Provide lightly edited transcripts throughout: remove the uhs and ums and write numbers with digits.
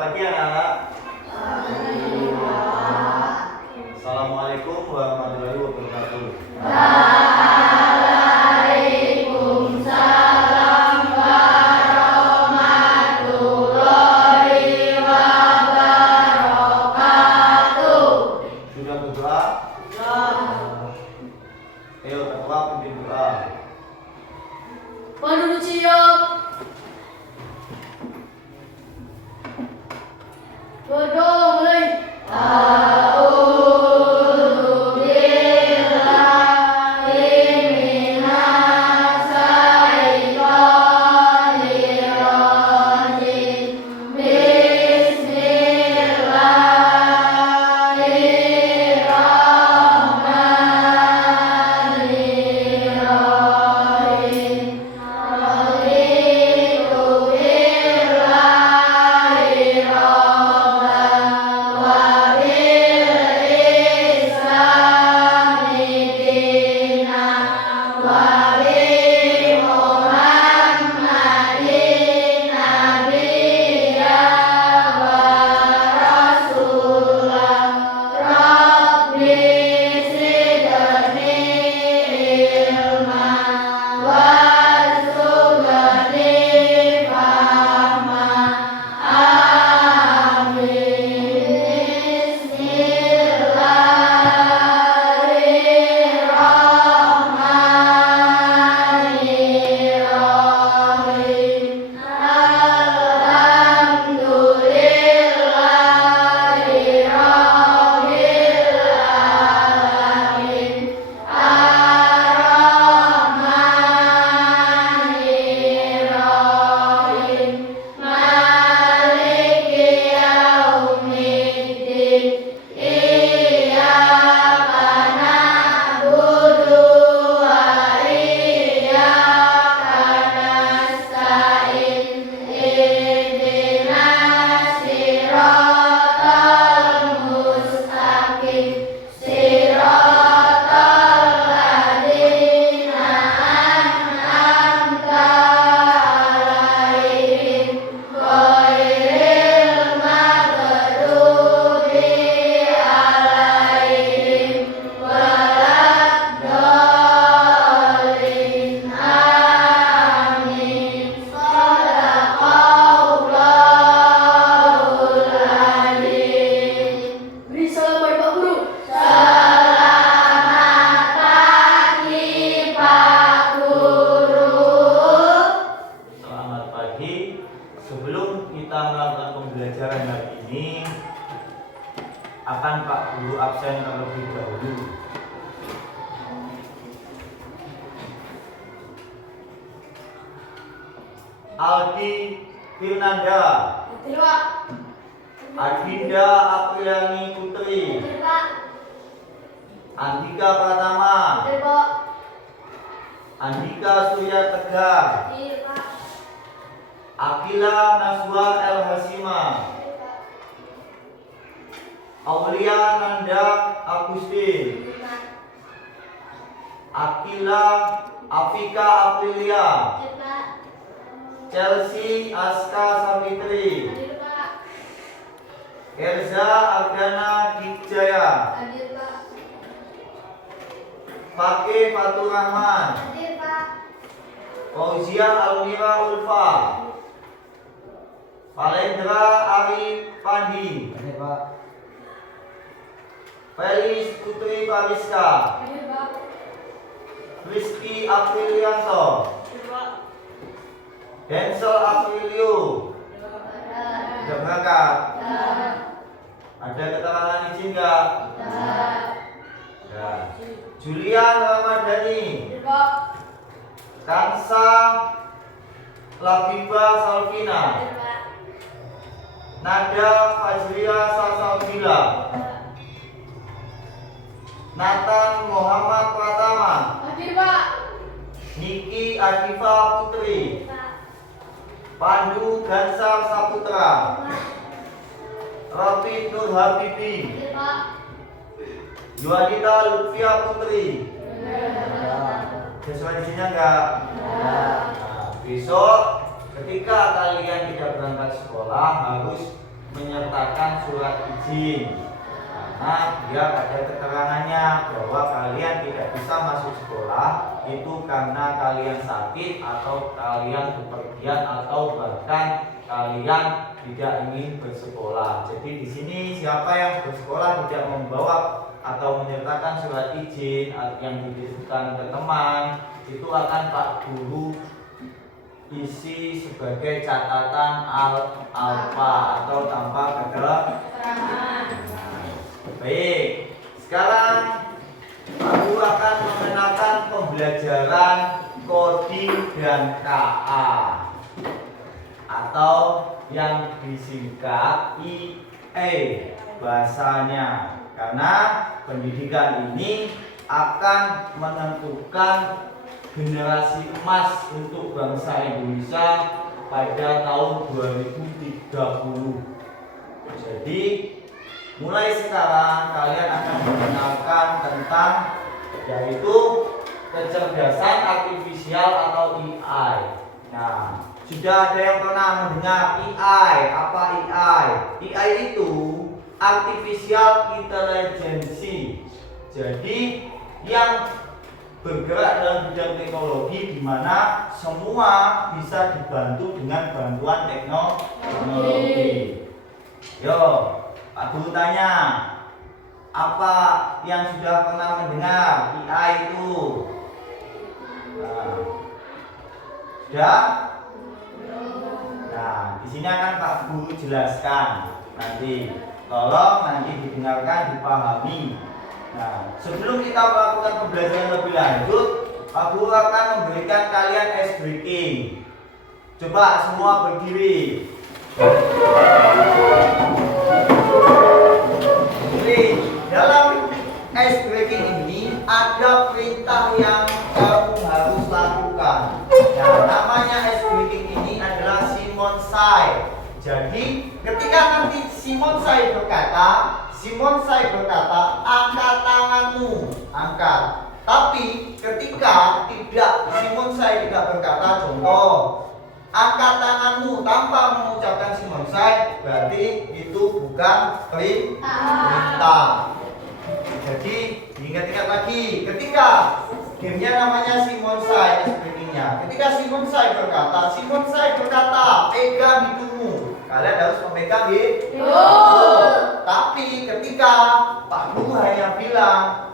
pagi anak-anak. Assalamualaikum warahmatullahi wabarakatuh. Waalaikumsalam warahmatullahi wabarakatuh. Sudah berdoa? Ayo ketua pimpin doa. Dulu cium. Berdoa mulai. Sebelum kita melakukan pembelajaran hari ini, akan Pak Guru absen terlebih dahulu. Aldi Firnanda, Adinda Apriliani Putri, Andika Pratama, Andika Surya Tegar, Akila Naswa El Hasima, Aulia Nanda Agustin, Akila Afika Aprilia, Chelsea Aska Savitri, Erza Ardana Dikjaya, Fakih Fatur Rahman, Fauzia Almira Ulfa, Valendra Ari Pandi, Felis Putri Pariska, Rizky Aprilianto, Denzel Aprilio. Sudah berangkat? Ada keterangan izin enggak? Ya. Julian Ramadhani, Kansa Labiba Salvina, Nada Fajria Sasalbila, Nathan Muhammad Pratama, Niki Adifa Putri, Pandu Gansal Saputra, Rafi Nur Habibi, Yuanita Lutfia Putri. Sesuai isinya enggak? Nah, besok ketika kalian tidak berangkat sekolah harus menyertakan surat izin karena dia ada keterangannya bahwa kalian tidak bisa masuk sekolah itu karena kalian sakit atau kalian bepergian atau bahkan kalian tidak ingin bersekolah. Jadi di sini siapa yang bersekolah tidak membawa atau menyertakan surat izin yang dititipkan ke teman itu akan Pak Guru isi sebagai catatan alfa atau tanpa keterangan. Baik, sekarang Pak Guru akan mengenalkan pembelajaran coding dan KA atau yang disingkat IE bahasanya, karena pendidikan ini akan menentukan generasi emas untuk bangsa Indonesia pada tahun 2030. Jadi mulai sekarang kalian akan mengenalkan tentang yaitu kecerdasan artifisial atau AI. Nah, sudah ada yang pernah mendengar AI? Apa AI? AI itu artificial intelligence. Jadi yang bergerak dalam bidang teknologi di mana semua bisa dibantu dengan bantuan teknologi. Yo, Pak Guru tanya, apa yang sudah pernah mendengar AI itu? Nah, sudah? Nah, di sini akan Pak Guru jelaskan nanti. Tolong nanti didengarkan, dipahami. Nah, sebelum kita melakukan pembelajaran lebih lanjut, Pak Guru akan memberikan kalian ice breaking. Coba semua berdiri. Jadi, dalam ice breaking ini ada perintah yang kamu harus lakukan. Nah, namanya ice breaking ini adalah Simon Say. Jadi, ketika nanti Simon Say berkata, angkat tanganmu, angkat. Tapi ketika tidak Simon Say tidak berkata, contoh, angkat tanganmu tanpa mengucapkan Simon Say, berarti itu bukan perintah. Jadi diingat-ingat lagi, ketika gamenya namanya Simon Say, speakingnya. Ketika Simon Say berkata, pegang hidungmu. Kalian harus memegang hidung. Tapi ketika Pak Guru hanya bilang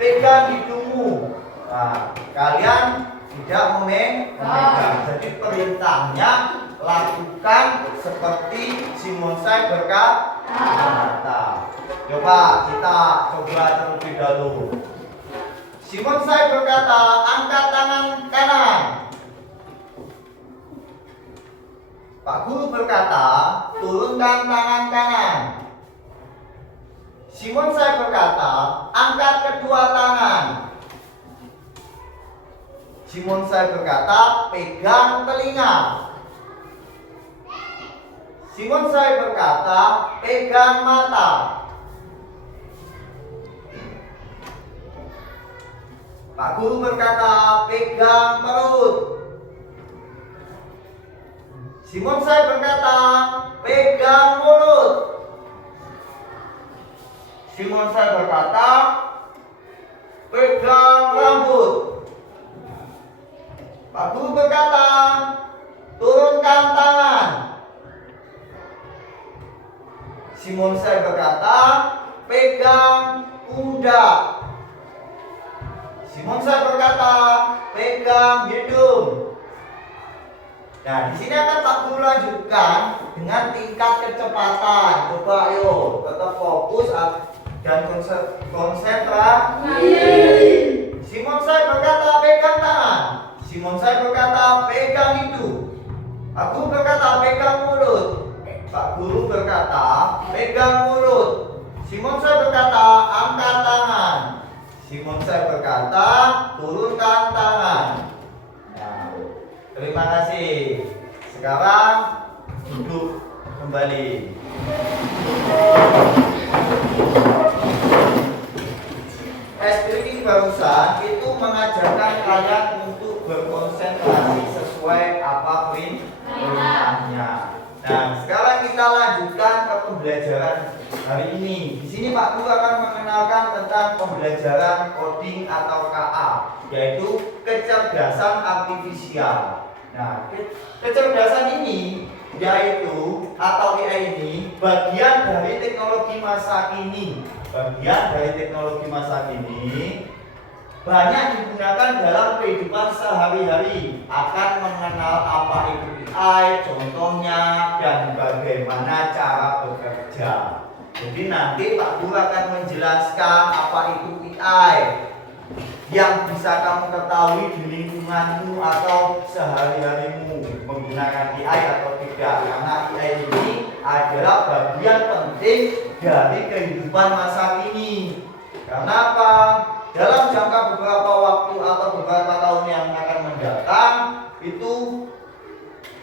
pegang hidungmu, nah, kalian tidak memegang. Jadi perintahnya lakukan seperti Simon Say berkata. Coba kita coba terlebih dahulu. Simon Say berkata, angkat tangan kanan. Pak Guru berkata, turunkan tangan kanan. Simon Say berkata, angkat kedua tangan. Simon Say berkata, pegang telinga. Simon Say berkata, pegang mata. Pak Guru berkata, pegang perut. Simon Say berkata, pegang mulut. Simon Say berkata, pegang rambut. Pak Guru berkata, turunkan tangan. Simon Say berkata, pegang pundak. Simon Say berkata, pegang hidung. Nah, di sini akan Pak Guru lanjutkan dengan tingkat kecepatan. Coba ayo, tetap fokus dan konsentrasi. Simon Say berkata, pegang tangan. Simon Say berkata, pegang hidung. Pak Guru berkata, pegang mulut. Pak Guru berkata, pegang mulut. Simon Say berkata, angkat tangan. Simon Say berkata, turunkan tangan. Nah, terima kasih. Sekarang duduk kembali. Speaking barusan itu mengajarkan kalian untuk berkonsentrasi sesuai apa perintahnya. Nah, sekarang kita lanjutkan pembelajaran hari ini. Di sini Pak Guru akan mengenalkan tentang pembelajaran coding atau KA, yaitu kecerdasan artifisial. Nah, kecerdasan ini yaitu atau AI ini bagian dari teknologi masa kini. Bagian dari teknologi masa kini banyak digunakan dalam kehidupan sehari-hari, akan mengenal apa itu AI, contohnya, dan bagaimana cara bekerja. Jadi nanti Pak Guru akan menjelaskan apa itu AI yang bisa kamu ketahui di lingkunganmu atau sehari-harimu menggunakan AI atau tidak, karena AI ini adalah bagian penting dari kehidupan masa kini. Kenapa? Dalam jangka beberapa waktu atau beberapa tahun yang akan mendatang, itu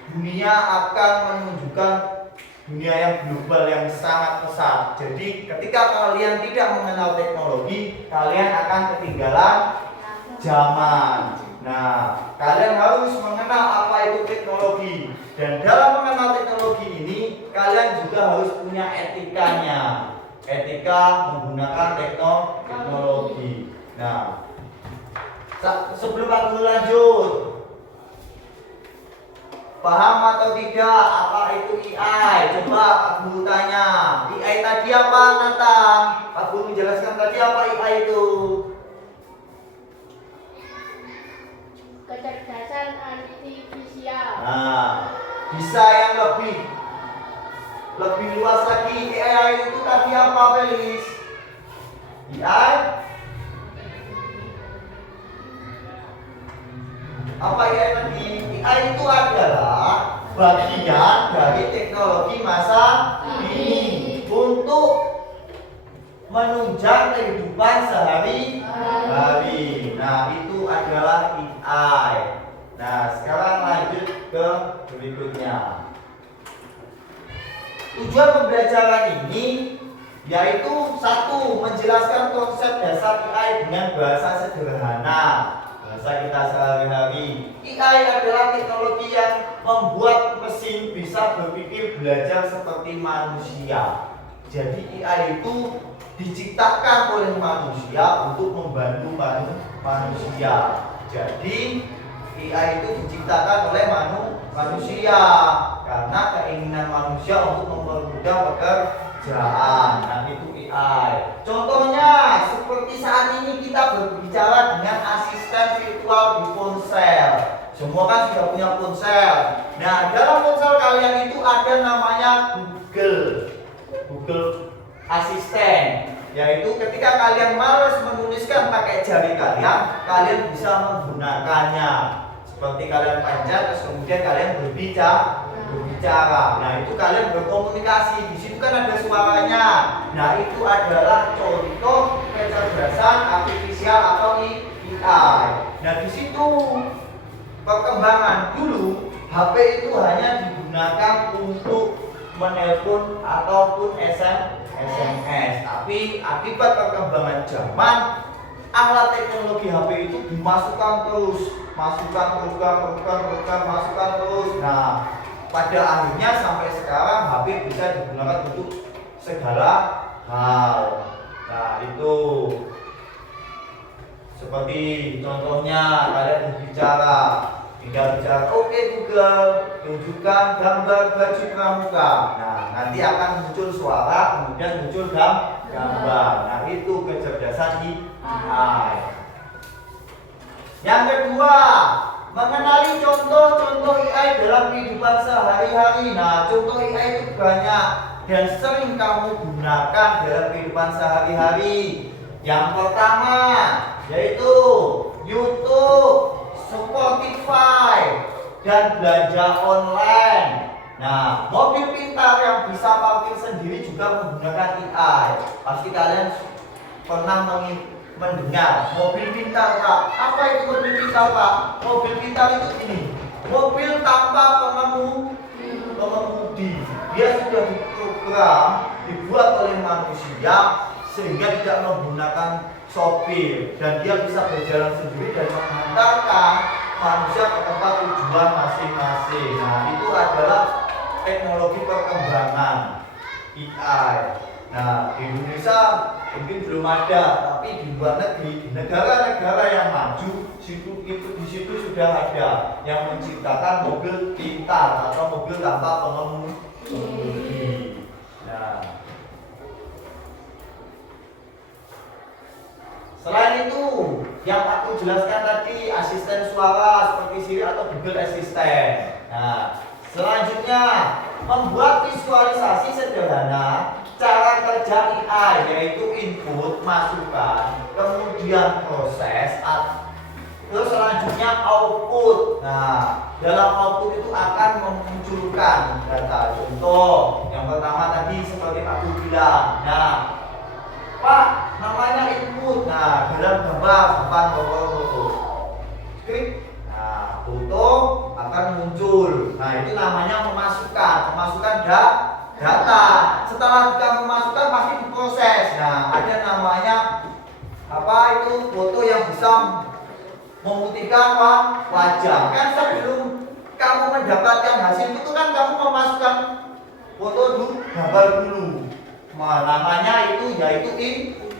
dunia akan menunjukkan dunia yang global yang sangat pesat. Jadi ketika kalian tidak mengenal teknologi, kalian akan ketinggalan zaman. Nah, kalian harus mengenal apa itu teknologi. Dan dalam mengenal teknologi ini, kalian juga harus punya etikanya. Etika menggunakan teknologi. Nah, sebelum aku lanjut, paham atau tidak apa itu AI? Coba aku tanya, AI tadi apa, Nathan? Aku menjelaskan tadi apa AI itu? Kecerdasan artifisial. Nah, bisa yang lebih luas lagi. AI itu tadi apa, Felis? AI? Apa AI tadi? AI itu adalah bagian dari teknologi masa kini untuk menunjang kehidupan sehari-hari. Nah, itu adalah AI. Nah, sekarang lanjut ke berikutnya. Tujuan pembelajaran ini yaitu satu, menjelaskan konsep dasar AI dengan bahasa sederhana, bahasa kita sehari-hari. AI adalah teknologi yang membuat mesin bisa berpikir belajar seperti manusia. Jadi AI itu diciptakan oleh manusia untuk membantu manusia. Jadi AI itu diciptakan oleh manusia karena keinginan manusia untuk mempermudah pekerjaan. Nah, itu AI. Contohnya seperti saat ini kita berbicara dengan asisten virtual di ponsel. Semua kan sudah punya ponsel. Nah, dalam ponsel kalian itu ada namanya Google Asisten. Yaitu ketika kalian malas menuliskan pakai jari kalian, kalian bisa menggunakannya. Seperti kalian pencet, terus kemudian kalian berbicara. Nah, itu kalian berkomunikasi. Di situ kan ada suaranya. Nah, itu adalah contoh kecerdasan artifisial atau AI. Nah, di situ perkembangan dulu HP itu hanya digunakan untuk menelpon ataupun SMS. Tapi akibat perkembangan zaman, alat teknologi HP itu dimasukkan terus, masukkan terus. Nah, pada akhirnya sampai sekarang HP bisa digunakan untuk segala hal. Nah, itu seperti contohnya kalian berbicara, tinggal bicara, oke Google, tunjukkan gambar baju pramuka. Nah, nanti akan muncul suara, kemudian muncul gambar. Nah, itu kecerdasan AI. Yang kedua, mengenali contoh-contoh AI dalam kehidupan sehari-hari. Nah, contoh AI itu banyak dan sering kamu gunakan dalam kehidupan sehari-hari. Yang pertama yaitu YouTube, Spotify, dan belanja online. Nah, mobil pintar yang bisa parkir sendiri juga menggunakan AI. Pasti kalian pernah mendengar mobil pintar, Pak. Apa itu mobil pintar, Pak? Mobil pintar itu ini, mobil tanpa pengemudi. Dia sudah diprogram, dibuat oleh manusia sehingga tidak menggunakan sopir, dan dia bisa berjalan sendiri dan mengantarkan manusia ke tempat tujuan masing-masing. Nah, itu adalah teknologi perkembangan. AI. Nah, di Indonesia mungkin belum ada, tapi di luar negeri, di negara-negara yang maju, di situ sudah ada yang menciptakan mobil pintar atau mobil tanpa pengemudi. Nah, selain itu, yang aku jelaskan tadi asisten suara seperti Siri atau Google Assistant. Nah, selanjutnya membuat visualisasi sederhana cara kerja AI, yaitu input, masukan, kemudian proses, terus selanjutnya output. Nah, dalam output itu akan memunculkan data. Contoh, yang pertama tadi seperti aku bilang. Nah, Pak, namanya input. Nah, dalam gambar foto. Klik. Nah, foto akan muncul. Nah, itu namanya memasukkan data. Setelah kita memasukkan pasti diproses. Nah, ada namanya apa itu foto yang bisa memutihkan wajah. Kan sebelum kamu mendapatkan hasil itu kan kamu memasukkan foto dulu, gambar dulu. Nah, namanya itu yaitu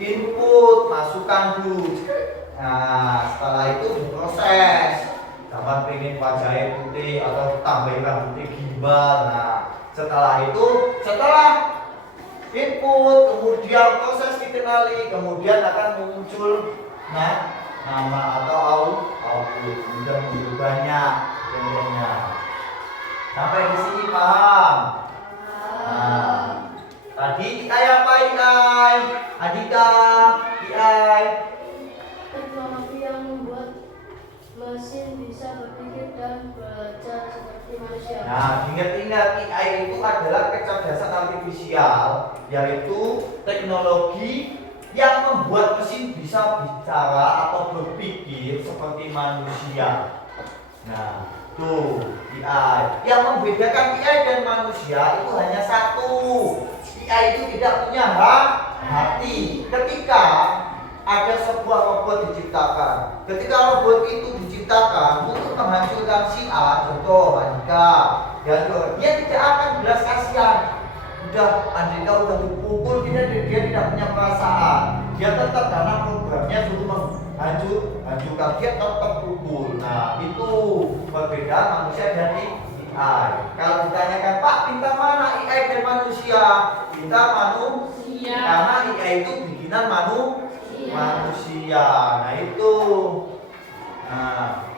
input, masukkan dulu. Nah, setelah itu diproses. Dapat pengen wajahnya putih atau tambahin rambutnya gimbal. Nah, setelah input, kemudian proses dikenali, kemudian akan muncul nama atau output. Kemudian muncul banyak contohnya. Sampai di sini paham? Nah, tadi AI apa AI? Adita, AI. Teknologi yang membuat mesin bisa berpikir dan belajar seperti manusia. Nah, ingat-ingat AI itu adalah kecerdasan artifisial, yaitu teknologi yang membuat mesin bisa bicara atau berpikir seperti manusia. Nah, tuh AI. Yang membedakan AI dan manusia itu hanya satu. AI itu tidak punya hati. Ketika ada sebuah robot diciptakan, ketika robot itu diciptakan untuk menghancurkan si A, contoh Andika, dia tidak akan belas kasihan. Udah Andika udah dipukul, dia tidak punya perasaan. Dia tetap karena programnya suruh menghancurkan, dia tetap pukul. Nah, itu perbedaan manusia dan AI. Kalau ditanyakan, Pak, pintar mana AI dan manusia? Pintar manusia. Karena AI itu bikinan manusia. Nah, itu. Nah,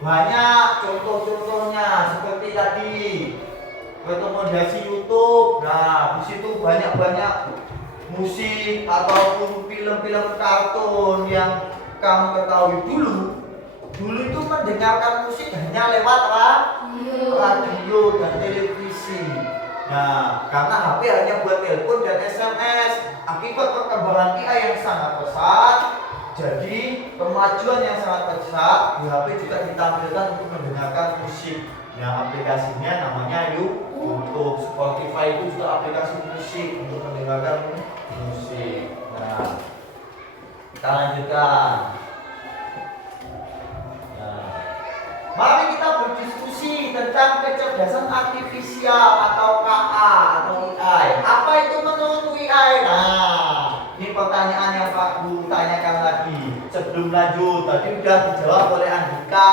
banyak contoh-contohnya seperti tadi rekomendasi YouTube. Nah, di situ banyak musik ataupun film-film kartun yang kamu ketahui dulu itu mendengarkan musik hanya lewat radio dan televisi. Nah, karena HP hanya buat telepon dan SMS. Akibat perkembangan AI yang sangat pesat, jadi kemajuan yang sangat pesat, di HP juga ditampilkan untuk mendengarkan musik. Nah, aplikasinya namanya YouTube. Spotify itu juga aplikasi musik untuk mendengarkan musik. Nah, kita lanjutkan. Mari kita berdiskusi tentang kecerdasan artifisial atau KA atau AI. Apa itu menurut AI? Nah, ini pertanyaan yang Pak Guru tanyakan lagi. Sebelum lanjut, tadi sudah dijawab oleh Andika.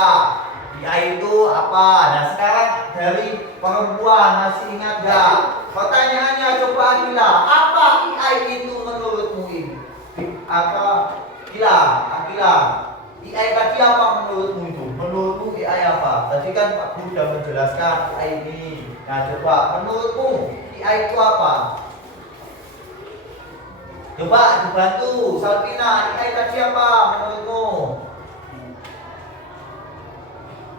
AI itu apa? Nah, sekarang dari perempuan masih ingat gak? Pertanyaannya coba Akila. Apa AI itu menurutmu ini? Akila. AI tadi apa menurutmu itu? Menurutmu AI apa? Tadi kan Pak Guru sudah menjelaskan AI ini. Nah, coba menurutmu AI itu apa? Coba dibantu Salpina, AI tadi apa menurutmu?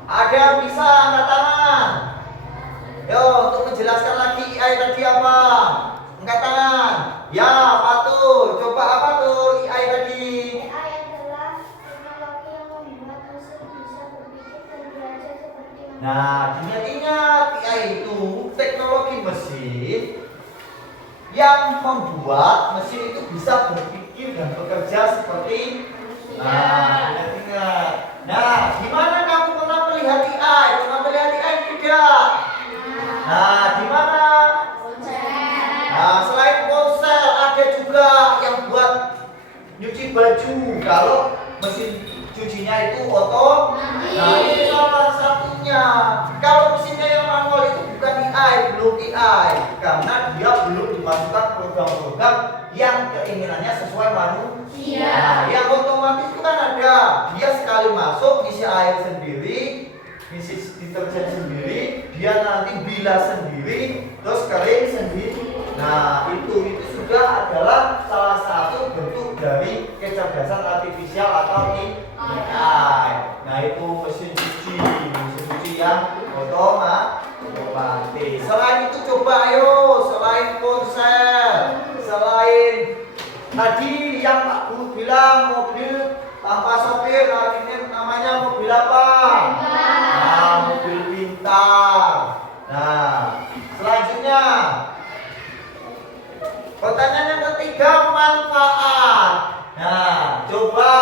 Ada yang bisa angkat tangan? Yo, untuk menjelaskan lagi AI tadi apa? Angkat tangan. Ya, Fatul. Coba apa tuh AI tadi? AI adalah teknologi yang membuat mesin bisa berpikir dan belajar seperti manusia. Nah, ingat AI itu teknologi mesin yang membuat mesin itu bisa berpikir dan bekerja seperti manusia. Nah, ingat. Nah, gimana kamu pernah melihat AI? Pernah melihat AI tidak? Nah, di mana baju. Kalau mesin cucinya itu oto, nah ini salah satunya. Kalau mesinnya yang manual itu bukan AI, belum AI, karena dia belum dimasukkan program-program yang keinginannya sesuai manusia. Nah, yang otomatis itu kan ada, dia sekali masuk isi air sendiri, isi deterjen sendiri, dia nanti bilas sendiri, terus kering sendiri. Nah, itu sudah adalah salah satu bentuk dari kecerdasan artifisial atau AI. Nah, itu mesin cuci yang otomatis. Selain itu coba ayo, selain ponsel, selain tadi yang Pak Guru bilang mobil tanpa sopir, nah ini namanya mobil apa? Nah, mobil pintar. Nah, selanjutnya pertanyaan yang ketiga, manfaat. Nah, coba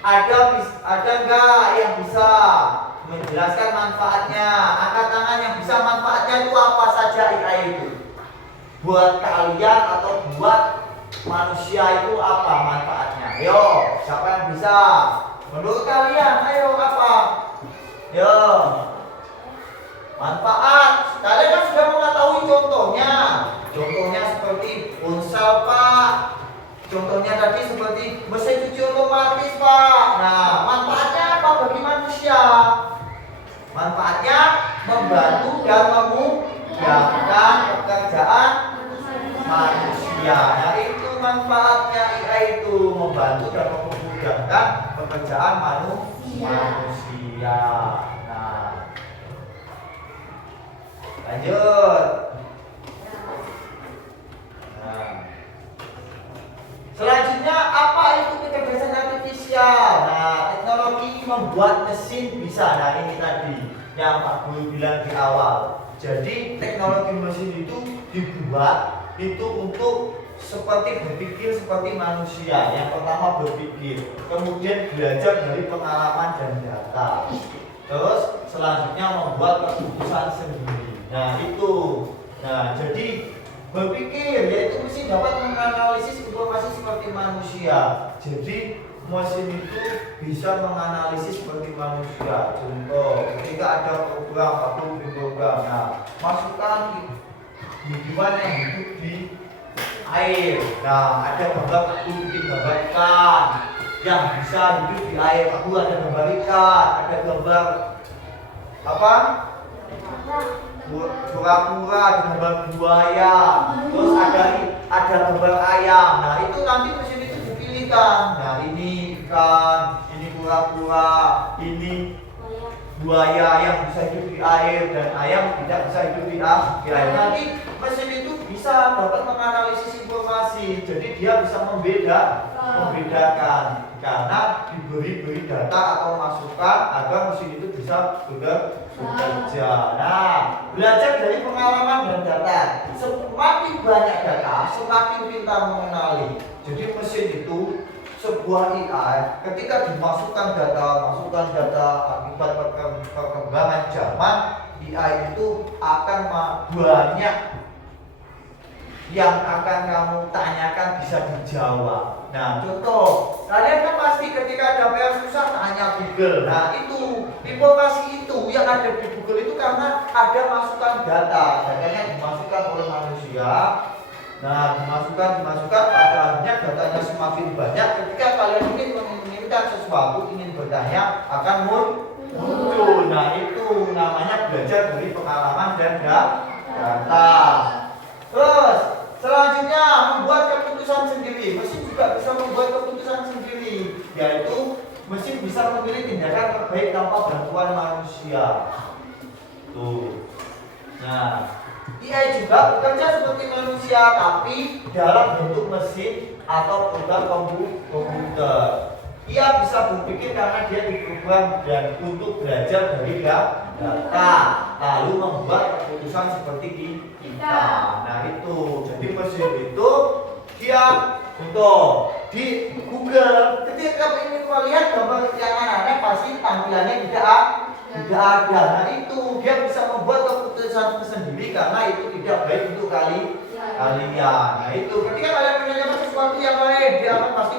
ada nggak yang bisa menjelaskan manfaatnya? Angkat tangan yang bisa manfaatnya itu apa saja AI itu? Buat kalian atau buat manusia itu apa manfaatnya? Ayo, siapa yang bisa? Menurut kalian, ayo apa? Yo, manfaat. Kalian kan sudah mengetahui contohnya. Contohnya seperti ponsel, Pak. Contohnya tadi seperti mesin cuci otomatis, Pak. Nah, manfaatnya apa bagi manusia? Manfaatnya membantu dan memudahkan pekerjaan manusia. Nah, itu manfaatnya AI itu, membantu dan memudahkan pekerjaan manusia. Nah, lanjut. Nah, selanjutnya apa itu kecerdasan artifisial? Nah, teknologi membuat mesin bisa. Nah, ini tadi yang Pak Guru bilang di awal. Jadi teknologi mesin itu dibuat itu untuk seperti berpikir seperti manusia. Yang pertama berpikir, kemudian belajar dari pengalaman dan data. Terus selanjutnya membuat keputusan sendiri. Nah, itu. Nah, jadi berpikir yaitu mesin dapat menganalisis informasi seperti manusia. Jadi mesin itu bisa menganalisis seperti manusia. Contoh, ketika ada program atau program, nah masukkan hidupan yang hidup di air. Nah, ada gambar aku bikin gambar ikan yang bisa hidup di air. Aku ada gambar ikan, ada gambar apa? Kura-kura, ada gambar buaya, terus ada gambar ayam. Nah, itu nanti mesin itu dipilihkan. Nah, ini ikan, ini kura-kura, ini buaya yang bisa hidup di air dan ayam tidak bisa hidup di air. Nanti mesin itu bisa dapat menganalisis informasi. Jadi dia bisa membedakan karena diberi data atau masukan agar mesin itu bisa bekerja. Nah, belajar dari pengalaman dan data. Semakin banyak data, semakin pintar mengenali. Jadi mesin itu sebuah AI ketika dimasukkan data, akibat perkembangan zaman, AI itu akan banyak yang akan kamu tanyakan bisa dijawab. Nah, contoh, kalian kan pasti ketika ada PR susah tanya Google. Nah, itu informasi itu yang ada di Google itu karena ada masukan data. Datanya dimasukkan oleh manusia. Nah, dimasukkan pada akhirnya datanya semakin banyak. Ketika kalian ingin menginginkan sesuatu, ingin bertanya, akan muncul. Nah, itu namanya belajar dari pengalaman dan data. Terus selanjutnya membuat keputusan sendiri. Mesin juga bisa membuat keputusan sendiri, yaitu mesin bisa memilih tindakan terbaik tanpa bantuan manusia. Tuh. Nah, AI juga bekerja seperti manusia tapi dalam bentuk mesin atau program komputer. Ia bisa berpikir karena dia diprogram dan untuk belajar dari data, lalu membuat keputusan seperti kita. Nah, itu. Jadi mesin itu dia untuk di Google ketika ingin melihat gambar yang aneh pasti tampilannya tidak ada. Nah, itu dia bisa membuat keputusan sendiri karena itu tidak baik untuk kalian. Nah, itu ketika kalian menanyakan sesuatu sesuatu yang lain, dia akan pasti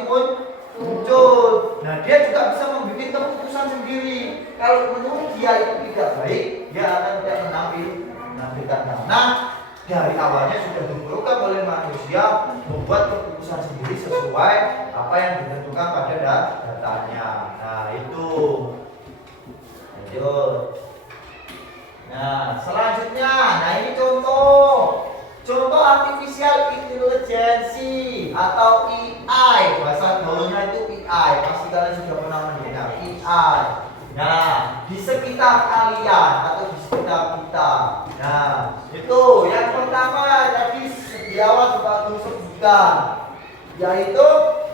muncul. Nah, dia juga bisa membuat keputusan sendiri. Kalau menurut dia itu tidak baik, dia akan tidak menampilkan. Nah, dari awalnya sudah diperlukan oleh manusia membuat keputusan sendiri sesuai apa yang ditentukan pada datanya. Nah, itu. Lanjut. Nah, selanjutnya, nah ini contoh artificial intelligence atau AI, bahasa gaulnya itu AI, pasti kalian sudah pernah mendengar AI. Nah, di sekitar kalian atau di sekitar kita. Nah, itu yang pertama tadi di awal juga aku sebutkan, yaitu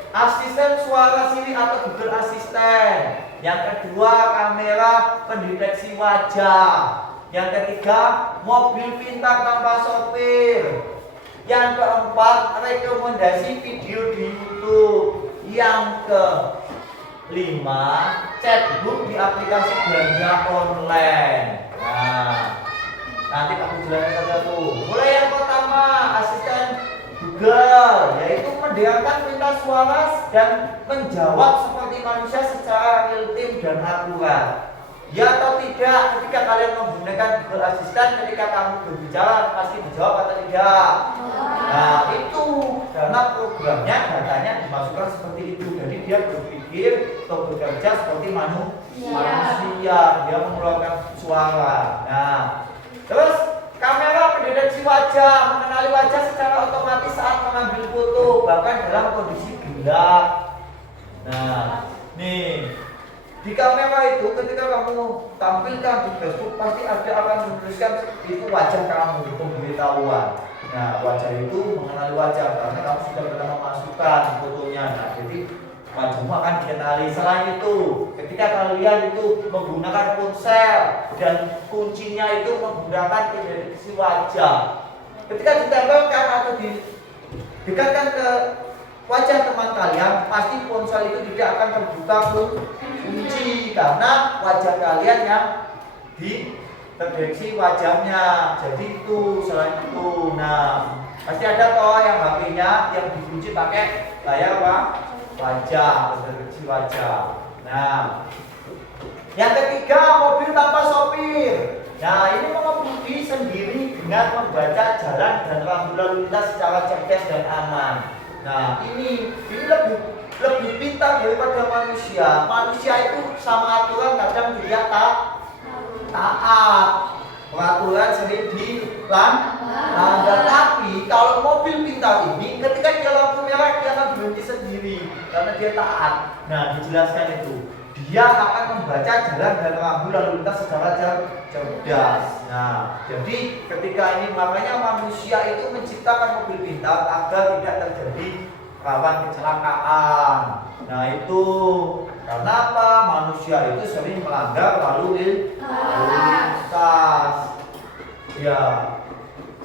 asisten suara Siri atau Google Assistant. Yang kedua, kamera pendeteksi wajah. Yang ketiga, mobil pintar tanpa sopir. Yang keempat, rekomendasi video di YouTube. Yang kelima, chatbot di aplikasi belanja online. Nah, nanti aku jelaskan satu. Mulai yang pertama, asisten Google, yaitu mendengarkan perintah suara dan menjawab seperti manusia secara real time dan akurat. Ya atau tidak, ketika kalian menggunakan Google Assistant, ketika kamu berbicara pasti dijawab atau tidak? Nah, itu karena programnya, datanya dimasukkan seperti itu. Jadi dia berpikir atau bekerja seperti manusia, dia mengeluarkan suara. Nah, terus kamera pendeteksi wajah, mengenali wajah secara otomatis saat mengambil foto, bahkan dalam kondisi gelap. Nah, nih di kamera itu ketika kamu tampilkan di Facebook pasti akan menuliskan itu wajah kamu, pemberitahuan. Nah, wajah itu mengenali wajah karena kamu sudah pernah memasukkan fotonya. Nah, jadi wajahmu akan dikenali. Selain itu, ketika kalian itu menggunakan ponsel dan kuncinya itu menggunakan pendeteksi wajah, ketika ditempelkan atau didekatkan ke wajah teman kalian, pasti ponsel itu tidak akan terbuka kunci karena wajah kalian yang terdeteksi wajahnya. Jadi itu selain itu, nah pasti ada toh yang HP-nya yang dikunci pakai layar wajah, terdeteksi wajah. Nah, yang ketiga, mobil tanpa sopir. Nah, ini mengemudi sendiri dengan membaca jalan dan rambu lalu lintas secara cerdas dan aman. Nah, ini lebih pintar daripada manusia. Manusia itu sama aturan kadang tidak taat. Peraturan sering dilanggar. Tapi kalau mobil pintar ini, ketika dia lampu merah dia akan berhenti sendiri karena dia taat. Nah, dijelaskan itu. Dia akan membaca jalan dan rambu lalu lintas secara cerdas. Nah, jadi ketika ini makanya manusia itu menciptakan mobil pintar agar tidak terjadi rawan kecelakaan. Nah, itu karena apa? Manusia itu sering melanggar lalu lintas. Ya,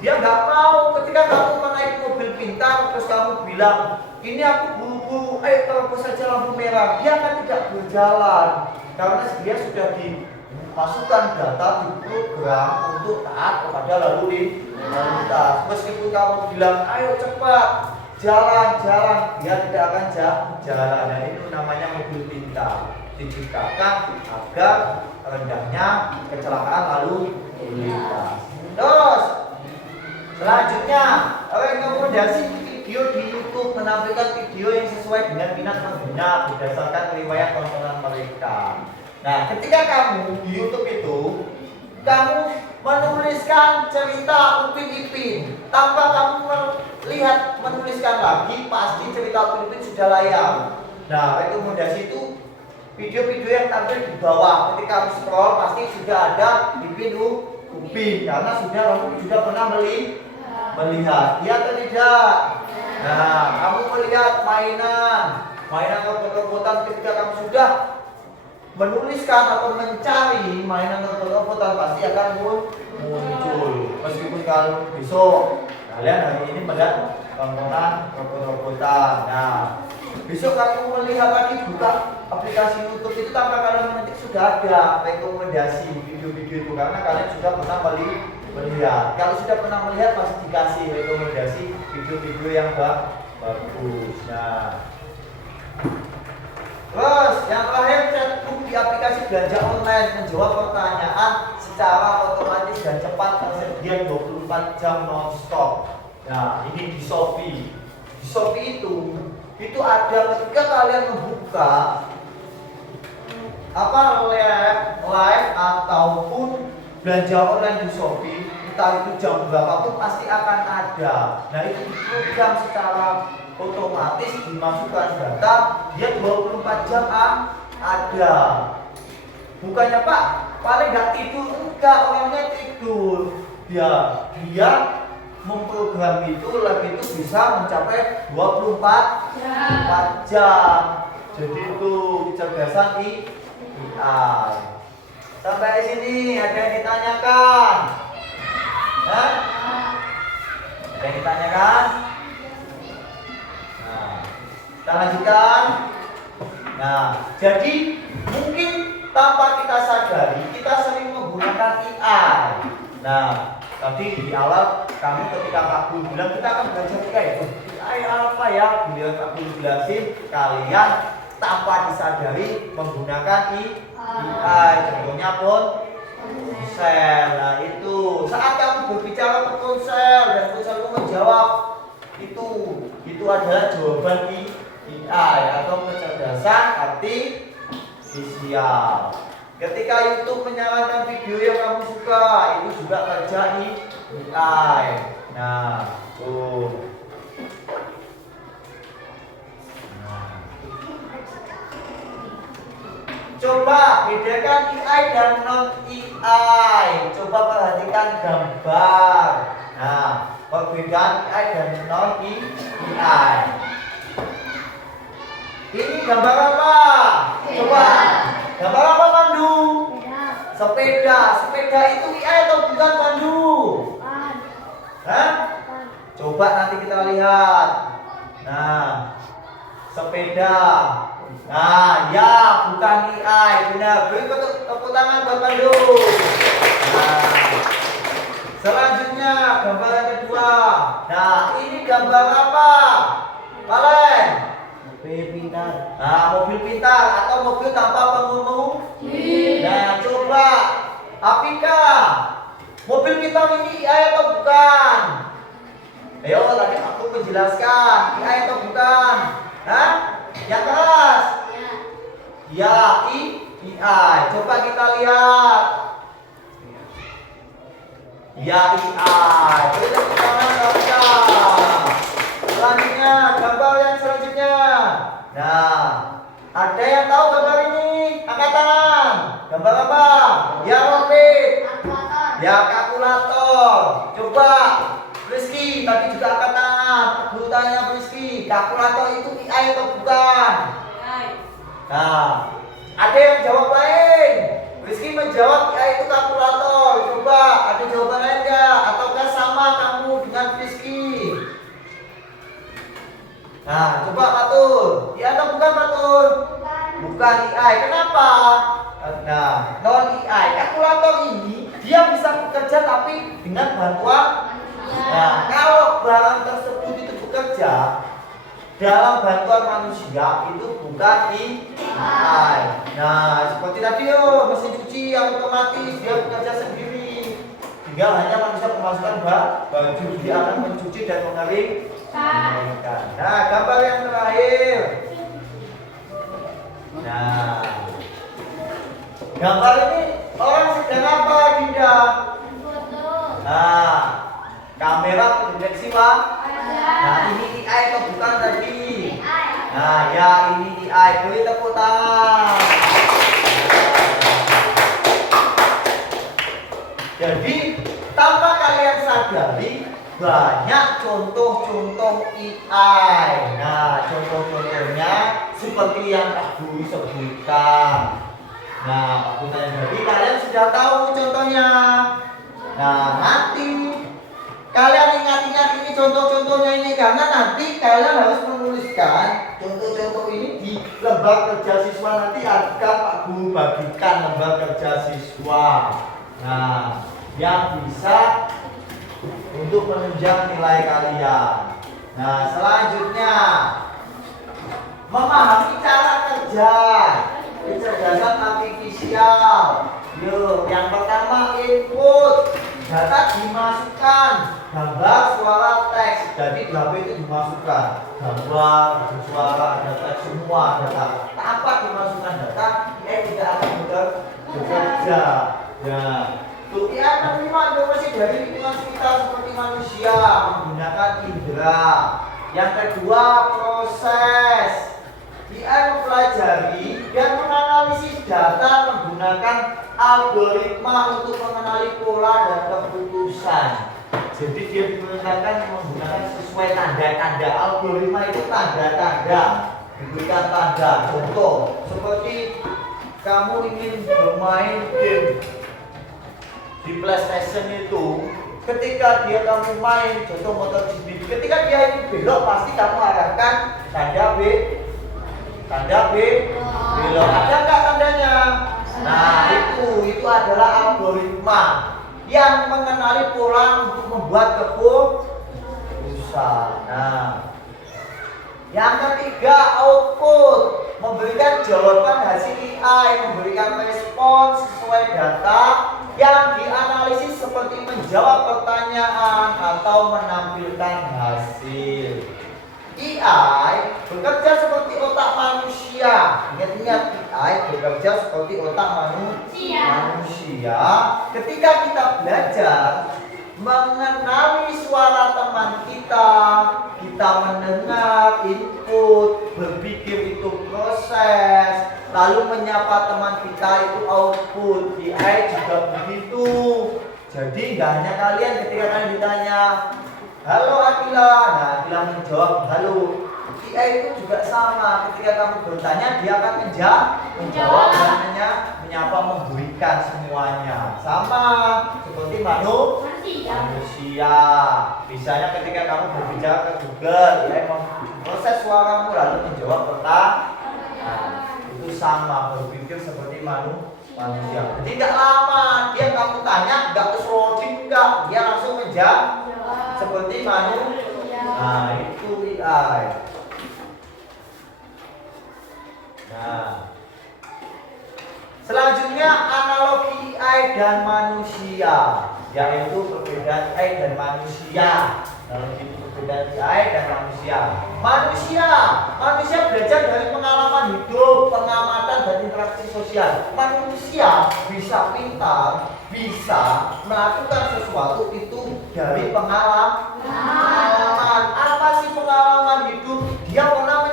dia nggak mau ketika kamu menaiki mobil pintar terus kamu bilang ini aku buru-buru, terobos saja lampu merah, dia akan tidak berjalan karena dia sudah dimasukkan data di program untuk taat kepada lalu lintas. Meskipun kamu bilang ayo cepat jalan, dia tidak akan jalan. Nah, itu namanya mobil pintar, diciptakan agar rendahnya kecelakaan lalu lintas. Terus selanjutnya, rekomendasi video di YouTube menampilkan video yang sesuai dengan minat pengguna berdasarkan riwayat tontonan mereka. Nah, ketika kamu di YouTube itu, kamu menuliskan cerita Upin Ipin tanpa kamu menuliskan lagi, pasti cerita Upin Ipin sudah layak. Nah, rekomendasi itu video-video yang tampil di bawah. Ketika kamu scroll, pasti sudah ada Upin karena sudah pernah melihat. Iya atau tidak? Nah, kamu melihat mainan robot-robotan, ketika kamu sudah menuliskan atau mencari mainan robot-robotan pasti akan muncul. Meskipun kalau besok kalian hari ini melihat tontonan robot-robotan. Nah, besok kamu melihat lagi buka aplikasi YouTube itu tanpa kalian mengetik sudah ada rekomendasi video-video itu karena kalian sudah pernah melihat. Kalau sudah pernah melihat pasti dikasih rekomendasi video-video yang Bagus. Nah, terus yang terakhir, chatbook di aplikasi belanja online menjawab pertanyaan secara otomatis dan cepat, tersedia 24 jam non-stop. Nah, ini di Shopee. Di Shopee itu ada ketika kalian membuka live ataupun belanja online di Shopee, entah itu jam berapapun pasti akan ada. Nah, itu diprogram secara otomatis, dimasukkan data, dia 24 jam ada. Bukannya Pak, paling nggak tidur, enggak, orangnya tidur. Dia memprogram itu, live itu bisa mencapai 24 jam. Jadi itu kecerdasan AI. Sampai sini ada yang ditanyakan? Hah? Ada yang ditanyakan? Nah, kita lanjutkan. Nah, jadi mungkin tanpa kita sadari kita sering menggunakan AI. Nah, tadi di awal kami ketika Pak Guru bilang kita akan belajar AI. AI apa ya? Beliau Pak Guru jelasin, kalian tanpa disadari menggunakan AI. Contohnya ponsel. Nah, itu saat kamu berbicara ke ponsel dan ponsel itu menjawab, itu adalah jawaban AI atau kecerdasan artifisial. Ketika YouTube menyarankan video yang kamu suka, itu juga kerja AI. Nah, tuh. Coba bedakan AI dan non AI. Coba perhatikan gambar. Nah, perbedaan AI dan non AI. Ini gambar apa? Coba. Gambar apa, Pandu? Sepeda. Sepeda itu AI atau bukan, Pandu? Hah? Coba nanti kita lihat. Nah, sepeda. Nah, ya, bukan AI. Benar. Beri tepuk tangan buat Pandu. Nah, selanjutnya gambar yang kedua. Nah, ini gambar apa? Kalian? Mobil pintar. Nah, mobil pintar atau mobil tanpa pengemudi. Nah, coba Apika, mobil pintar ini AI atau bukan? Ayo, tadi aku menjelaskan AI atau bukan? Hah? Yang keras? Ya, AI. Coba kita lihat. Ya, AI. Beri tepuk tangan. Selanjutnya, gambar yang selanjutnya. Nah, ada yang tahu gambar ini? Angkat tangan. Gambar apa? Ya, Robin. Ya, kalkulator. Coba Rizky, tadi juga angkat tangan. Guru tanya Rizky, kalkulator itu AI atau bukan? Nah, ada yang jawab lain. Rizky menjawab AI itu kalkulator. Coba, ada jawaban lain nggak? Ataukah sama kamu dengan Rizky? Nah, coba Patul. Ya atau bukan, Patul? Bukan AI. Kenapa? Nah, non AI. Kalkulator ini dia bisa bekerja tapi dengan bantuan. Nah, kalau barang tersebut itu bekerja dalam bantuan manusia, itu bukan AI. Nah, seperti tadi mesin cuci yang otomatis dia bekerja sendiri. Tinggal hanya manusia memasukkan baju, dia akan mencuci dan mengeringkan. Nah, gambar yang terakhir. Nah, gambar ini orang sedang apa, Dinda? Nah, kamera pendeteksi Pak. Nah, ini AI atau bukan tadi? Nah, ya ini AI. Beri tepuk tangan. Jadi, tanpa kalian sadari, banyak contoh-contoh AI. Nah, contoh-contohnya seperti yang Pak Guru sebutkan. Nah, Pak Guru tadi kalian sudah tahu contohnya. Nah, nanti kalian ingat-ingat ini contoh-contohnya ini, karena nanti kalian harus menuliskan contoh-contoh ini di lembar kerja siswa. Nanti akan Pak Guru bagikan lembar kerja siswa. Nah, yang bisa untuk menunjang nilai kalian. Nah, selanjutnya memahami cara kerja kecerdasan artifisial. Yuk, yang pertama input, data dimasukkan, gambar, suara, teks. Jadi di HP itu dimasukkan gambar, ada suara, ada teks, semua data. Tanpa dimasukkan data, tidak akan bekerja. Ya, tuh menerima informasi dari lingkungan sekitar seperti manusia menggunakan indera. Yang kedua, proses. AI mempelajari dan menganalisis data menggunakan algoritma untuk mengenali pola dan keputusan. Jadi dia menggunakan sesuai tanda-tanda. Algoritma itu tanda-tanda, diberikan tanda. Contoh, seperti kamu ingin bermain game di PlayStation itu, ketika kamu main contoh MotoGP, ketika dia ini belok pasti kamu arahkan tanda B belok. Ada nggak tandanya? Nah, itu adalah algoritma yang mengenali pola untuk membuat keputusan. Nah, yang ketiga, output, memberikan jawaban hasil AI, memberikan respons sesuai data yang dianalisis seperti menjawab pertanyaan atau menampilkan hasil. AI bekerja seperti otak manusia. Ingat-ingat, AI bekerja seperti otak manusia. Ketika kita belajar mengenali suara teman kita, kita mendengar input, berpikir itu proses, lalu menyapa teman kita itu output. AI juga begitu. Jadi nggak hanya kalian ketika kalian ditanya, halo Akila, nah Akila menjawab halo. AI itu juga sama, ketika kamu bertanya dia akan menjawab dan hanya menyapa, memberikan semuanya. Sama seperti manusia. Misalnya ketika kamu berbicara ke Google, AI memproses suaramu lalu menjawab pertanyaan. Itu sama, berpikir seperti manusia. Jadi tidak lama dia kamu tanya, nggak terus loading, enggak, dia langsung menjawab seperti manusia. Nah, itu AI. Nah, selanjutnya analogi AI dan manusia, yaitu perbedaan AI dan manusia. Analogi perbedaan AI dan manusia. Manusia belajar dari pengalaman hidup, pengamatan dan interaksi sosial. Manusia bisa pintar, bisa melakukan sesuatu itu dari pengalaman. Apa sih pengalaman hidup? Dia pernah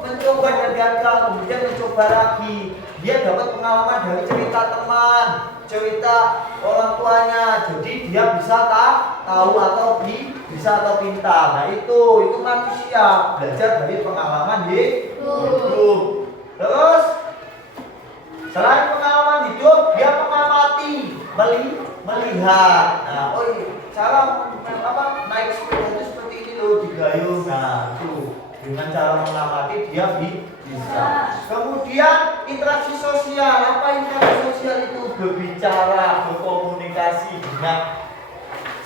mencoba dan gagal, kemudian mencoba lagi. Dia dapat pengalaman dari cerita teman, cerita orang tuanya. Jadi dia bisa tahu atau bisa atau pintar. Nah, itu manusia belajar dari pengalaman hidup. Terus selain pengalaman hidup, dia mengamati, melihat. Nah, cara naik sepeda itu seperti ini loh, digayung. Nah, itu dengan cara mengamati dia bisa. Kemudian interaksi sosial. Apa interaksi sosial itu? Berbicara, berkomunikasi dengan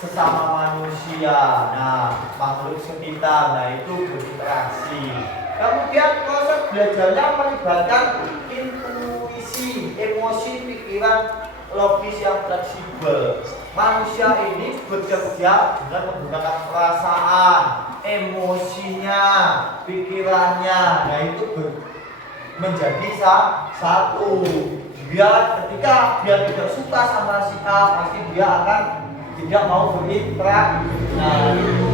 sesama manusia. Nah, makhluk sekitar. Nah, itu berinteraksi. Kemudian proses belajarnya melibatkan intuisi, emosi, pikiran, logis yang fleksibel. Manusia ini bekerja dengan menggunakan perasaan, emosinya, pikirannya. Nah, itu menjadi satu. Ketika dia tidak suka sama si A, pasti dia akan tidak mau berinteraksi. Nah, itu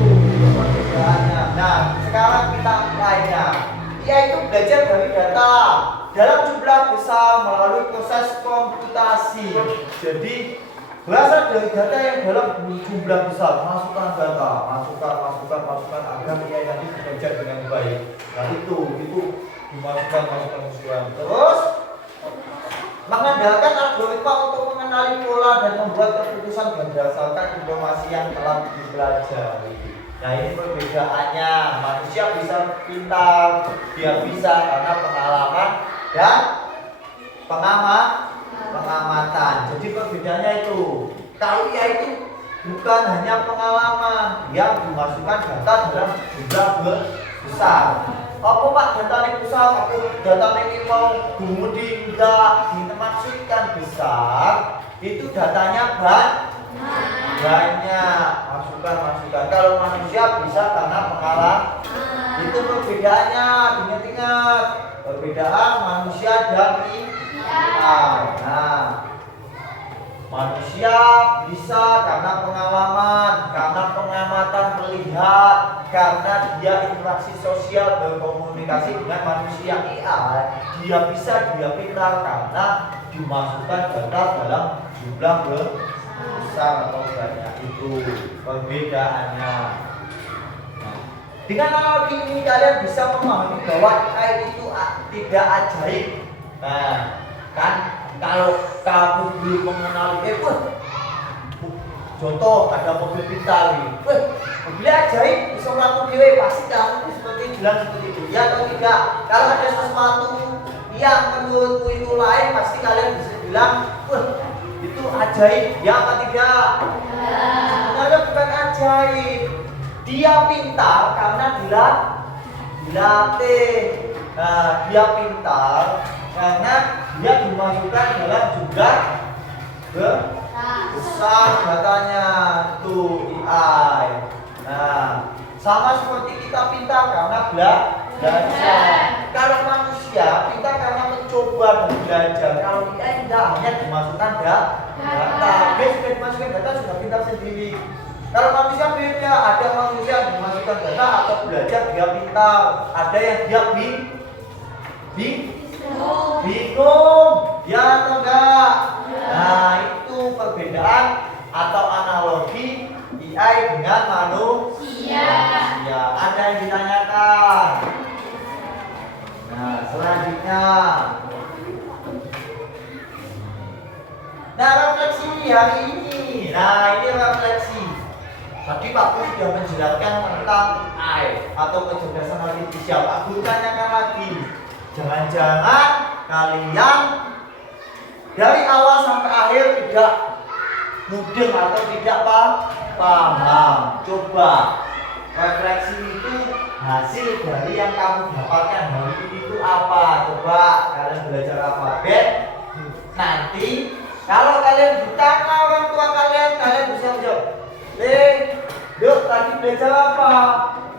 perbedaannya. Nah, sekarang kita apply-nya. Yaitu belajar dari data dalam jumlah besar melalui proses komputasi. Jadi berasal dari data yang dalam jumlah besar, masukkan data, masukkan agar dia nanti bekerja dengan baik. Nah, itu dimasukkan. Terus mengandalkan algoritma untuk mengenali pola dan membuat keputusan berdasarkan informasi yang telah dipelajari. Nah, ini perbedaannya. Manusia bisa pintar, dia bisa karena pengalaman dan pengamatan. Jadi perbedaannya itu, kalau ia itu bukan hanya pengalaman yang dimasukkan data dalam jumlah besar. Apa Pak data ini besar? Aku data ini mau kemudian enggak dimaksudkan besar, itu datanya banyak. Masukkan. Kalau manusia bisa karena pengalaman. Itu perbedaannya, ingat-ingat. Perbedaan manusia dan AI. Nah, manusia bisa karena pengalaman, karena pengamatan melihat, karena dia interaksi sosial berkomunikasi dengan manusia. AI dia bisa, dia pintar karena dimasukkan data dalam jumlah besar atau banyak. Itu perbedaannya. Nah, dengan analogi ini kalian bisa memahami bahwa AI itu tidak ajaib. Nah, kan kalau kamu belum mengenal contoh ada mobil pintar nih, mobilnya ajaib bisa melakukan dewe, pasti kamu seperti bilang seperti itu, ya atau tidak? Kalau ada sesuatu yang menurutku itu lain, pasti kalian bisa bilang, itu ajaib, ya apa tidak? Sebenarnya bukan ajaib, dia pintar karena dilatih. Nah, dia pintar karena dia dimasukkan dalam jumlah besar datanya, itu AI. Nah, sama seperti kita pintar karena belajar. Kalau manusia pintar karena mencoba dan belajar. Kalau AI tidak, hanya dimasukkan data. Dia sudah dimasukkan data, sudah pintar sendiri. Kalau manusia beda, ada manusia yang dimasukkan data atau belajar dia pintar, ada yang dia bingung, ya atau enggak? Nah, itu perbedaan atau analogi AI dengan manusia. Ya, ada yang ditanyakan. Nah, selanjutnya. Nah, refleksi hari ini. Nah, ini refleksi. Tadi Pak Guru sudah menjelaskan tentang AI atau kecerdasan artifisial. Pak Guru tanyakan lagi. Jangan-jangan kalian dari awal sampai akhir tidak mudeng atau tidak paham. Coba refleksi itu hasil dari yang kamu dapatkan hari ini itu apa? Coba kalian belajar alfabet. Nanti kalau kalian ditanya orang tua kalian bisa menjawab. Duk, tadi belajar apa?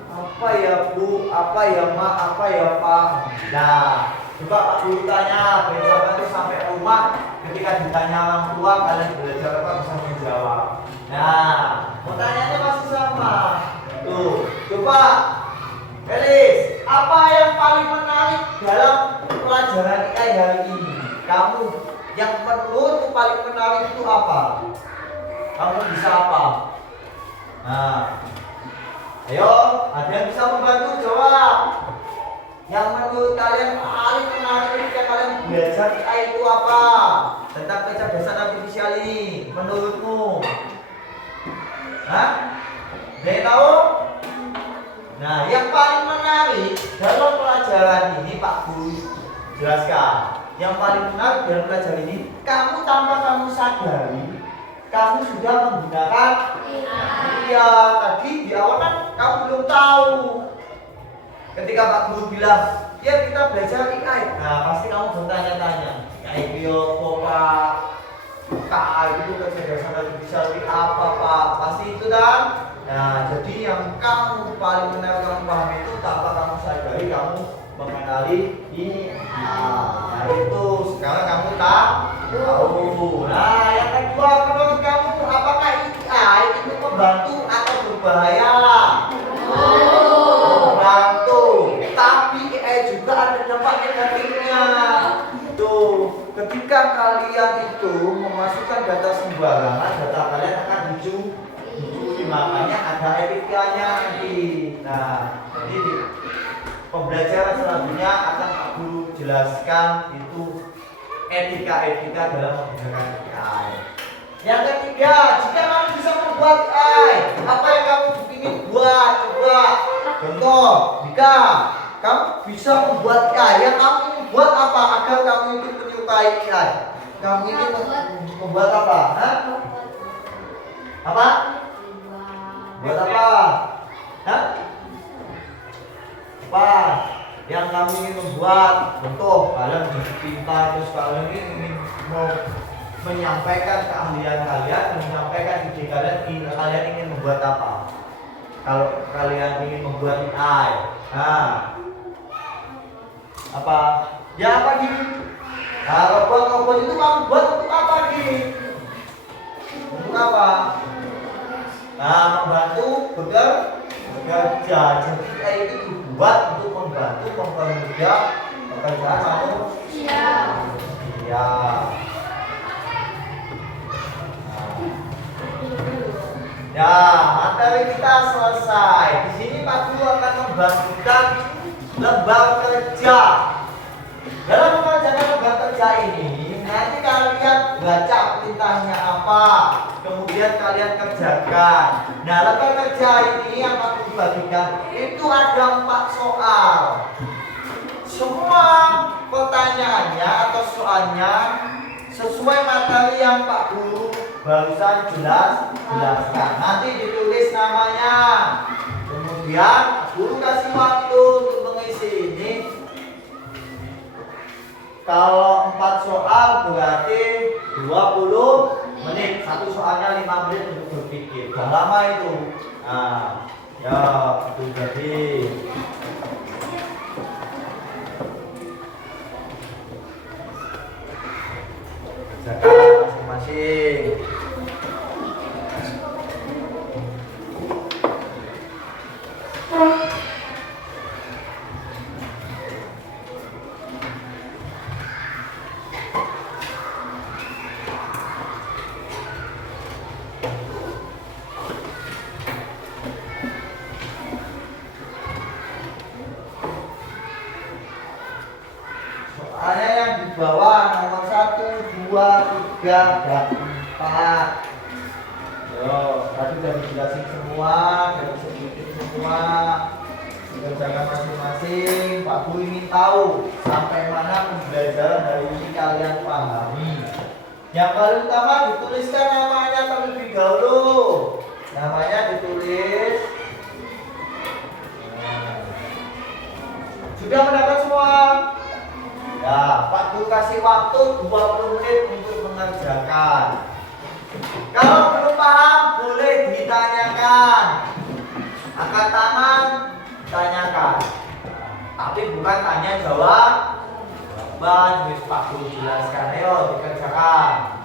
Apa ya Bu? Apa ya Ma? Apa ya Pak? Nah, coba Pak Guru tanya, besok itu sampai rumah ketika ditanya orang tua kalian belajar apa bisa menjawab. Nah, pertanyaannya masih sama. Tuh, coba Elis, apa yang paling menarik dalam pelajaran AI hari ini? Kamu yang menurutmu paling menarik itu apa? Kamu bisa apa? Nah, ayo, ada yang bisa membantu jawab. Yang menurut kalian paling menarik ketika kalian belajar AI itu apa? Tentang kecerdasan artifisial ini, menurutmu? Hah? Ada yang tahu? Nah, yang paling menarik dalam pelajaran ini Pak Guru jelaskan. Yang paling menarik dalam pelajaran ini, kamu tanpa kamu sadari, kamu sudah menggunakan iya, tadi di awal kan kamu belum tahu. Ketika Pak Guru bilang, ya kita belajar AI. Nah, pasti kamu bertanya-tanya, AI itu Pak? AI itu kecerdasan artifisial apa Pak? Pasti itu kan? Nah, jadi yang kamu paling benar kamu paham itu tanpa kamu sadari kamu mengenali ini. Nah, itu sekarang kamu tahu. Nah, yang kedua menurut kamu apakah AI itu membantu atau berbahaya? Membantu. Tapi AI juga ada dampak negatifnya. Tuh, ketika kalian itu memasukkan data sembarangan, data kalian akan dicuri. Makanya ada etikanya nanti. Nah, jadi pembelajaran selanjutnya akan Pak Guru jelaskan itu etika-etika dalam menggunakan AI. Yang ketiga, jika kamu bisa membuat AI, apa yang kamu ingin buat? Coba contoh, jika kamu bisa membuat AI, yang kamu ingin buat apa agar kamu itu menyukai AI? Kamu ingin membuat apa? Hah? Apa? Buat apa? Hah? Apa yang kamu ingin membuat? Contoh, kalian jadi pintar, terus kalian ingin mau menyampaikan keahlian kalian, menyampaikan ide kalian ingin membuat apa? Kalau kalian ingin membuat AI, nah, apa? Ya apa gini? Nah, robot itu kamu buat untuk apa gini? Untuk apa? Nah, membantu bekerja. Jadi AI itu dibuat untuk membantu mempermudah pekerjaan manusia. Ya. Ya, materi kita selesai. Di sini Pak Guru akan membagikan lembar kerja. Dalam mengerjakan lembar kerja ini, nanti kalian baca perintahnya apa, kemudian kalian kerjakan. Nah, lembar kerja ini yang Pak Guru bagikan itu ada 4 soal. Semua pertanyaannya atau soalnya sesuai materi yang Pak Guru barusan jelaskan. Nanti ditulis namanya. Kemudian guru kasih waktu untuk mengisi ini. Kalau 4 soal berarti 20 menit. Satu soalnya 5 menit untuk berpikir. Udah lama itu. Nah, ya itu jadi. Kerjakan masing-masing. Soalnya yang di bawah nomor 1, 2, 3, dan 4. Yo, tadi udah dijelasin semua, udah disebutin semua. Kerjakan masing-masing. Pak Guru ingin tahu sampai mana pembelajaran hari ini kalian pahami. Yang paling utama dituliskan namanya terlebih dahulu. Namanya ditulis. Sudah mendapat semua? Ya, Pak Guru kasih waktu 20 menit untuk mengerjakan. Kalau belum paham, boleh ditanyakan. Angkat tangan, tanyakan. Tapi bukan tanya jawab. Jawaban, Pak Guru jelaskan. Ayo dikerjakan.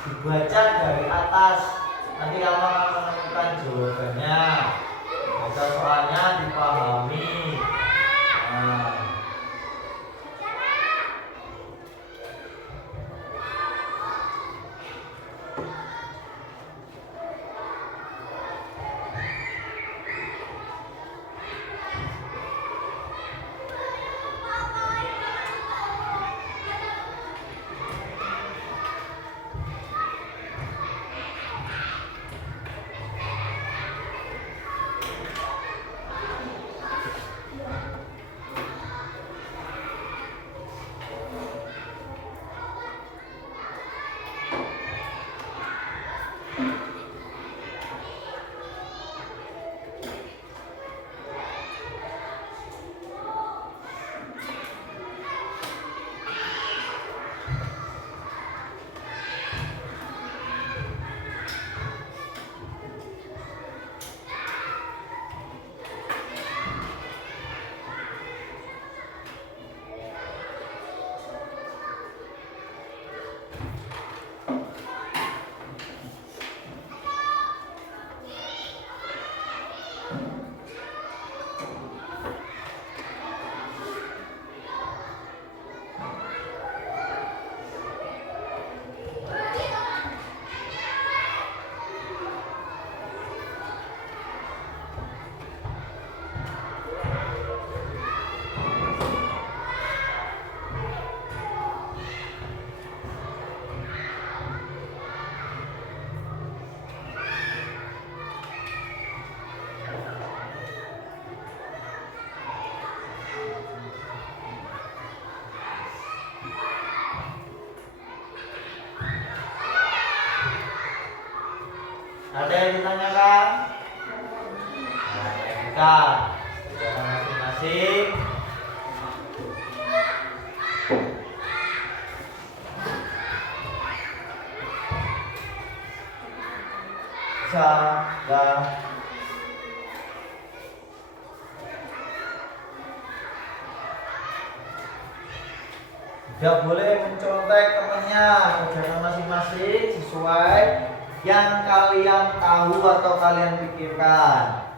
Dibaca dari atas, nanti kamu akan menemukan jawabannya. Baca soalnya, dipahami. Nah. jelaskan kegiatan masing-masing. Sudah boleh mencontek temannya kegiatan masing-masing sesuai yang kalian tahu atau kalian pikirkan.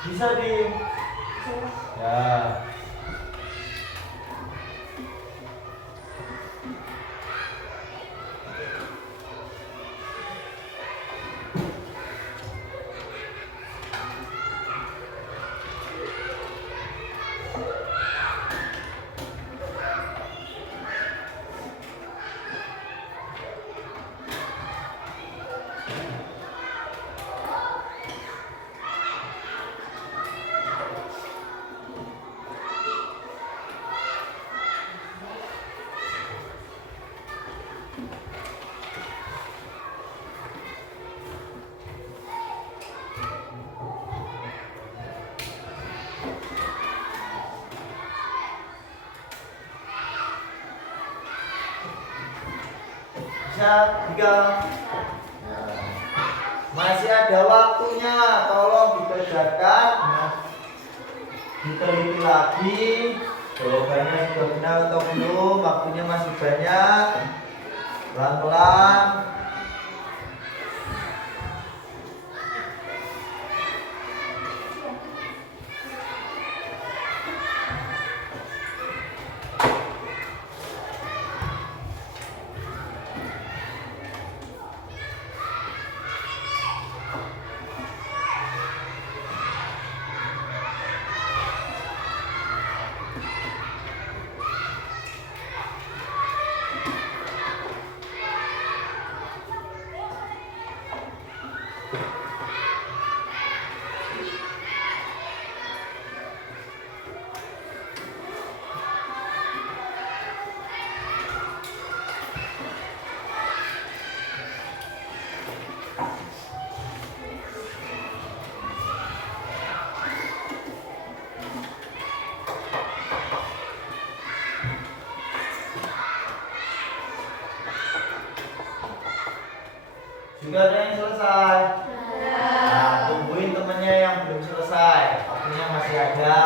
Bisa di ya. Bisa 3. Masih ada waktunya, tolong dikerjakan. Diteliti lagi jawabannya sudah benar atau belum. Waktunya masih banyak. Pelan-pelan. Sudah ada yang selesai? Nah, tungguin temennya yang belum selesai. Waktunya masih ada.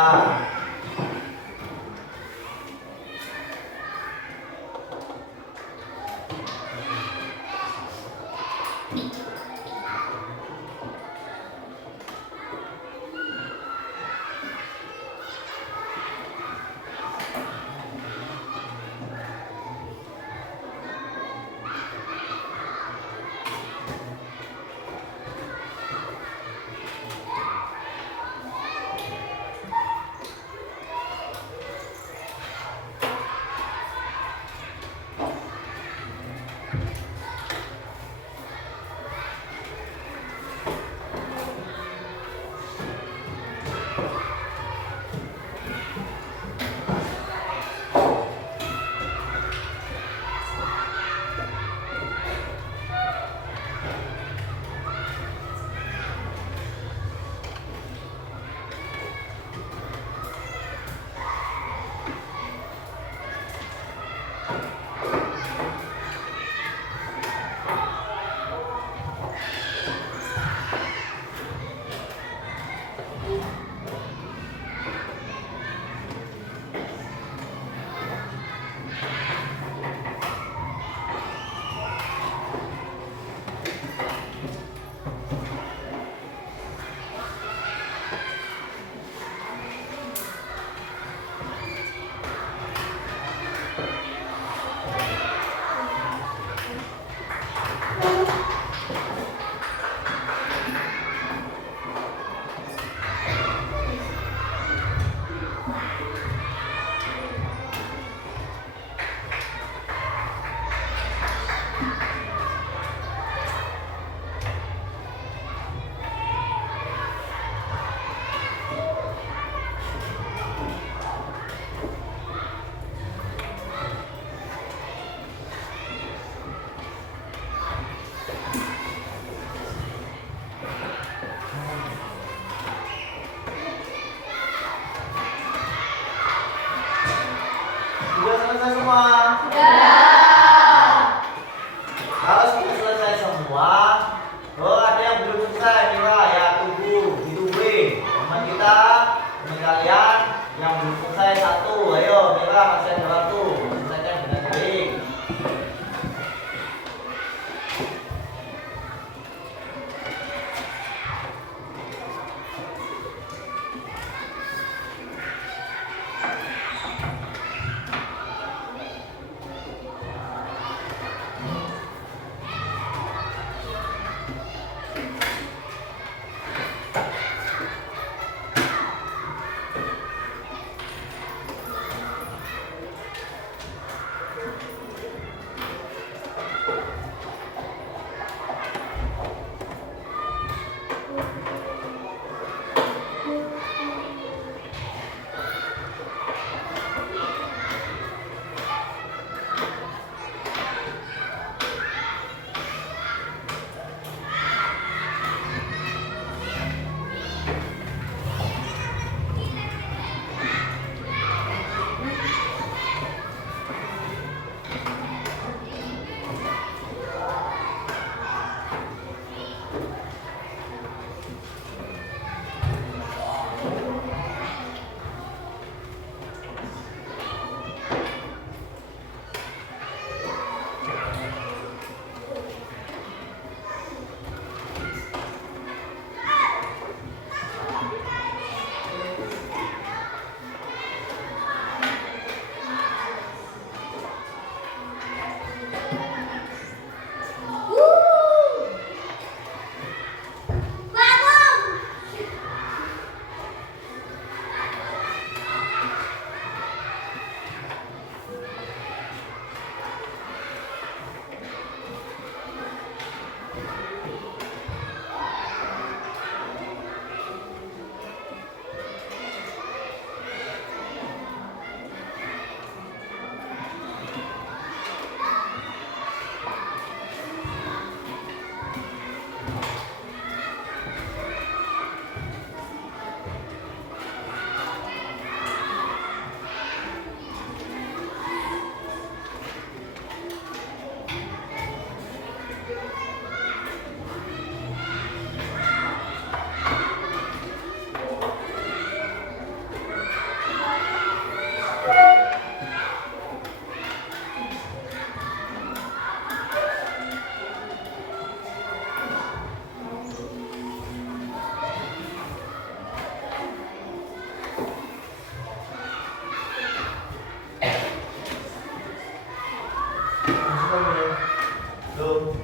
Belum.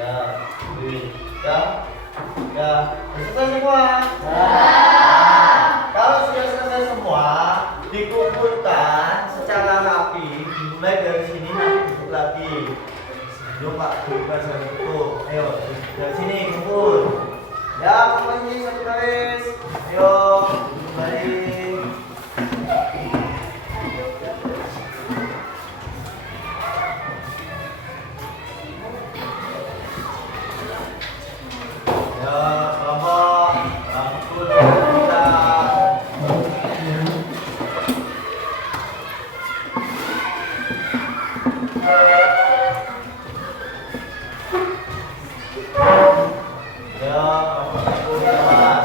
Ya, ya, ya. Selesai semua. Kalau sudah selesai semua, dikumpulkan secara rapi, dimulai dari sini nanti duduk lagi. Sebelum Pak bukan saya tutup. Ayo, dari sini kumpul. Ya, kumpul ini satu baris. Ayo, duduk balik. Ya, kelompok, rangkul kita. Ya, kelompok kita. Ya, kelompoknya satunya.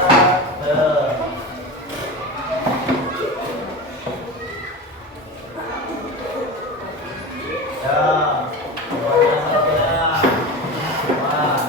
Wah.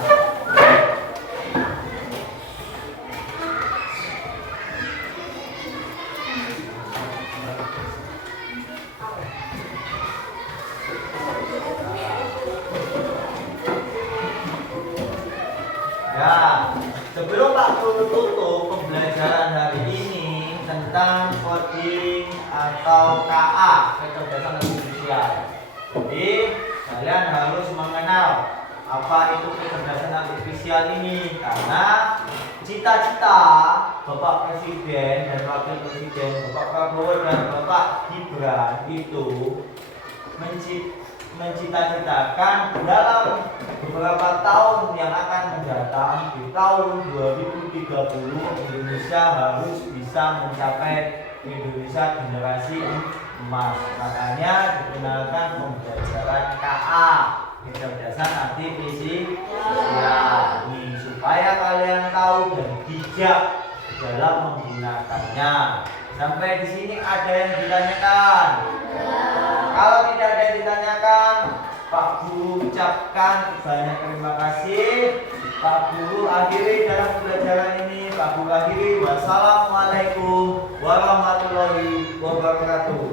Ya, sebelum Pak Guru tutup pembelajaran hari ini tentang coding atau KA, kecerdasan artifisial. Jadi, kalian harus mengenal apa itu kecerdasan artifisial ini karena cita-cita Bapak Presiden dan Wakil Presiden Bapak Prabowo dan Bapak Gibran itu mencita-citakan dalam beberapa tahun yang akan mendatang di tahun 2030 Indonesia harus bisa mencapai Indonesia generasi emas. Makanya dikenalkan pembelajaran KA, kecerdasan artifisial ini supaya kalian tahu dan bijak dalam menggunakannya. Sampai di sini ada yang ditanyakan? Kalau tidak ada yang ditanyakan, Pak Guru ucapkan banyak terima kasih. Pak Guru akhiri dalam pembelajaran ini. Pak Guru akhiri. Wassalamualaikum warahmatullahi wabarakatuh.